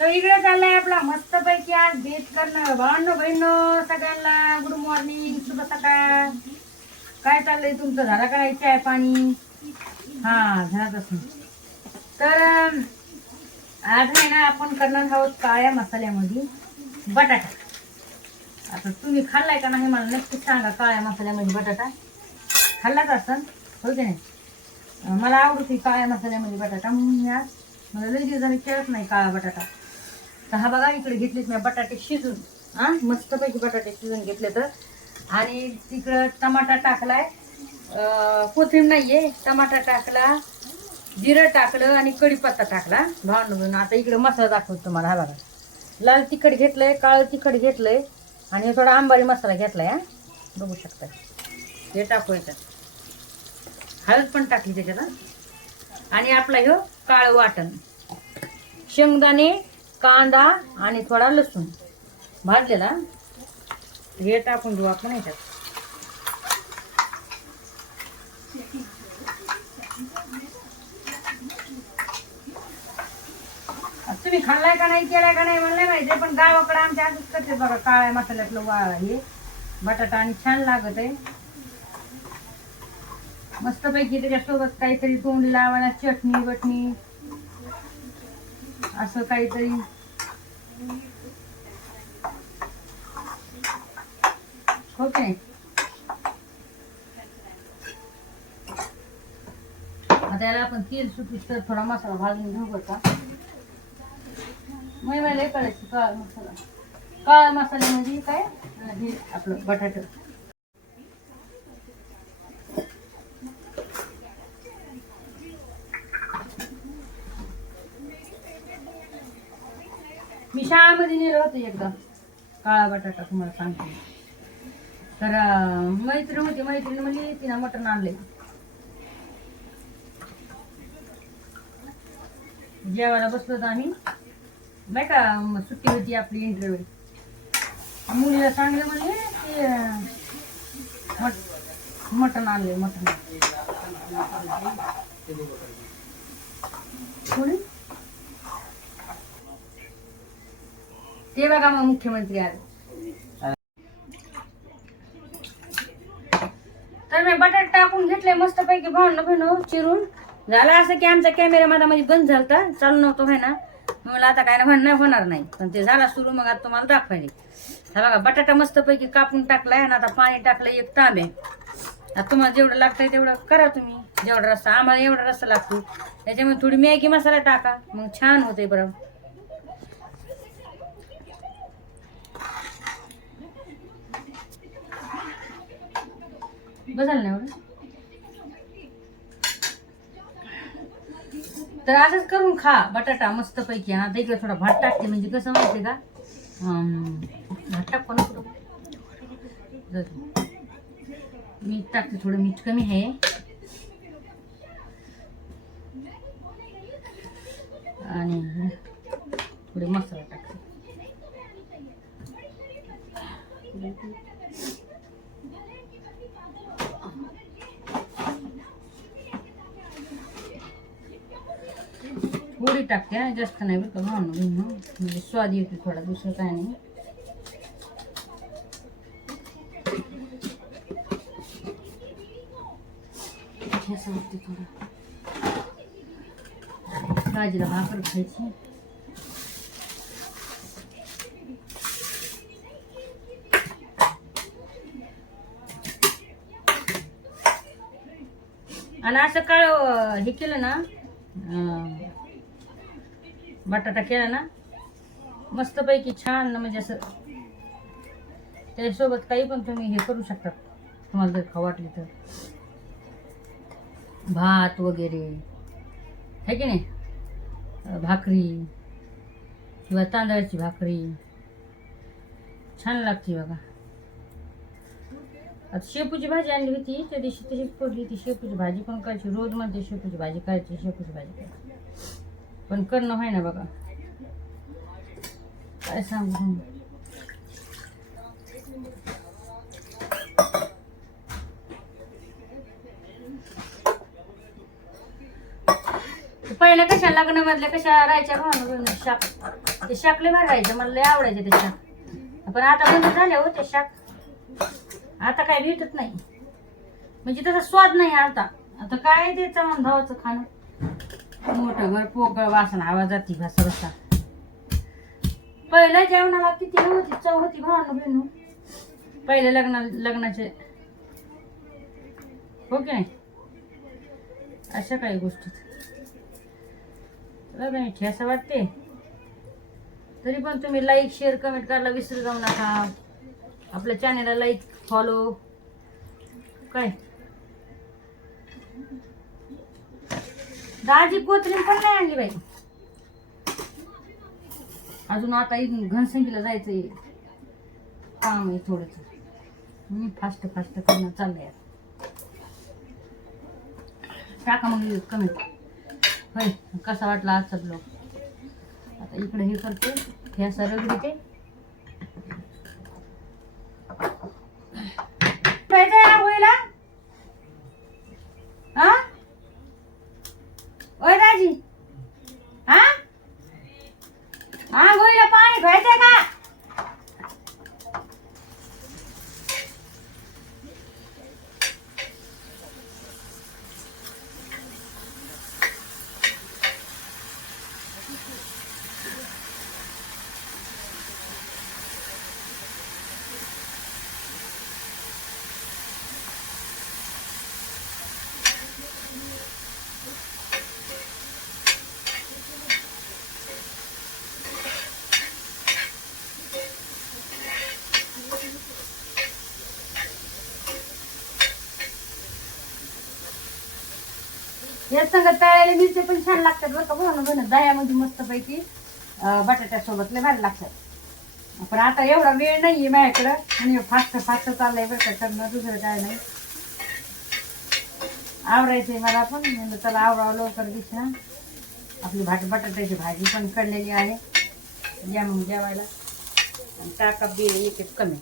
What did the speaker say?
तर इकडे चाललाय आपला मस्तपैकी आज भेट करणं. भावांनो बहिणो सगळ्यांना गुड मॉर्निंग, शुभ सकाळ. काय चाललंय तुमचं? झाला का नाही चाय पाणी? हा झालाच असेल. तर आज आहे ना आपण करणार आहोत काळ्या मसाल्यामध्ये बटाटा. आता तुम्ही खाल्लाय का नाही मला नक्कीच सांगा. काळ्या मसाल्यामध्ये बटाटा खाल्लाच असेल हो की नाही? मला आवडते काळ्या मसाल्यामध्ये बटाटा म्हणून मी आज मला लई दिवस झाले केलंच नाही काळा बटाटा. तर हा बघा इकडे घेतलेत मी बटाटे शिजून. मस्तपैकी बटाटे शिजून घेतले. तर आणि तिकडं टमाटा टाकलाय, कोथिंबीर नाहीये, टमाटा टाकला, जिरं टाकलं आणि कढीपत्ता टाकला. भावून आता इकडे मसाला दाखवतो तुम्हाला. हा बघा लाल तिखट घेतलंय, काळं तिखट घेतलंय आणि थोडा आंबारी मसाला घेतलाय. बघू शकता हे टाकू याच्यात. हळद पण टाकली त्याच्यात. आणि आपला ह्यो काळं वाटण, शेंगदाणे, कांदा आणि थोडा लसूण भाजलेला हे टाकून घेऊ आपण याच्यात. तुम्ही खाल्लाय का नाही, केलाय का नाही म्हणलं माहिती, पण गावाकडे आमच्या असंच करते बघा. काळ्या मसाल्यातलं हे बटाटा आणि छान लागत आहे मस्तपैकी. त्याच्यासोबत काहीतरी तोंडी लावायला चटणी बटणी असं काहीतरी. हो की नाही? आता याला आपण तेल सुटीस तर थोडा मसाला भाजून घेऊ बरं का. मला करायचं काळा मसाला. काळा मसाल्यामध्ये काय हे आपलं बटाटा. मी शाळेमध्ये नेलं होतं एकदा काळा बटाटा तुम्हाला सांगते. तर मैत्रीण होती, मैत्रीण म्हणजे तिनं मटण आणले. जेवायला बसलो होतो आम्ही नाही का, सुट्टी होती आपली इंटरव्ह्यू. मुलीला सांगले म्हणजे ते मटण आणले. मटण कोणी ते बघा मग मुख्यमंत्री आले. तर मी बटाटे टाकून घेतले मस्तपैकी भावना बहिण चिरून. झालं असं की आमचा कॅमेरा मध्ये बंद झालता, चालू नव्हतं व्हाय ना. मला आता काय नाही होणार नाही, पण ते झाला सुरू. मग आता तुम्हाला दाखवायचे. हा बघा बटाटा मस्तपैकी कापून टाकलाय आणि आता पाणी टाकलं एक तांबे. आता तुम्हाला जेवढं लागतंय तेवढं करा तुम्ही. जेवढा रस्सा आम्हाला एवढा रस्सा लागतो, त्याच्यामुळे थोडी मॅगी मसाला टाका, मग छान होते बरं. बदल नाही एवढं. तर असंच करून खा बटाटा मस्तपैकी. आता इकडे थोडा भात टाकते म्हणजे कसं माहितीये का, भात टाक पण मीठ टाकते. थोडं मीठ कमी आहे आणि थोडे मसाला टाकते. थोडी टाकते, जास्त नाही बरं का म्हणजे स्वाद येते थोडा, दुसरं काय नाही. थोडं भाजीला भाकर खायची. आणि असं काळ हे केलं ना, बटाटा केला ना मस्तपैकी छान, म्हणजे असं त्याच्यासोबत काही पण तुम्ही हे करू शकता तुम्हाला जर खाऊ वाटली तर. भात वगैरे है की नाही, भाकरी किंवा तांदळाची भाकरी छान लागते बघा. आता शेपूची भाजी आणली होती त्या दिवशी, तशीच पडली ती शेपूची भाजी. पण करायची रोज म्हणते शेपूची भाजी करायची, शेपूची भाजी करायची, पण करणं व्हाय ना बघा. काय सांगू. पहिल्या कशा लग्नामधल्या कशा राहायच्या भावना शाक, ते शाक लय भारी राहायचं, मला लय आवडायचे ते शाक. पण आता बंद झाले हो ते शाक, आता काय भेटत नाही, म्हणजे तसा स्वाद नाही आता. आता काय ते चवण भावाचं खाणं, मोठं घर पोकळ वासना आवाज जाती भासा बसा. पहिल्या जेवणाला किती होती चव होती भावना बहिणू, पहिले लग्नाचे हो की नाही. अशा काही गोष्टी ठेसा वाटते. तरी पण तुम्ही लाईक शेअर कमेंट करायला विसरू जाऊ नका. आपल्या चॅनलला लाईक फॉलो काय. दाजी कोथरीन पण नाही आणली बाई अजून. आता इथून घनसंगीला जायचंय, काम आहे थोडंच. मी फास्ट करणं चाललंय. टाका मग कमेंट होय कसा वाटला आजचा ब्लॉग. आता इकडे हे करते ठेसा रगडीते. होईला हा ओय दाजी हा हा गोईला पाणी घ्यायचंय का. या संग तळलेले मिरची पण छान लागतात बरं का. म्हणून दह्यामध्ये मस्त पैकी बटाट्यासोबत लय भारी लागतात. पण आता एवढा वेळ नाहीये माझ्याकडं, म्हणजे फास्ट चाललंय बरं का करणं, दुसरं काय नाही. आवरायचंय मला पण, म्हणजे त्याला आवरावं लवकर दिसना. आपली बटाट्याची भाजी पण कडलेली आहे. या मग जेवायला. टाका बी एक कमी.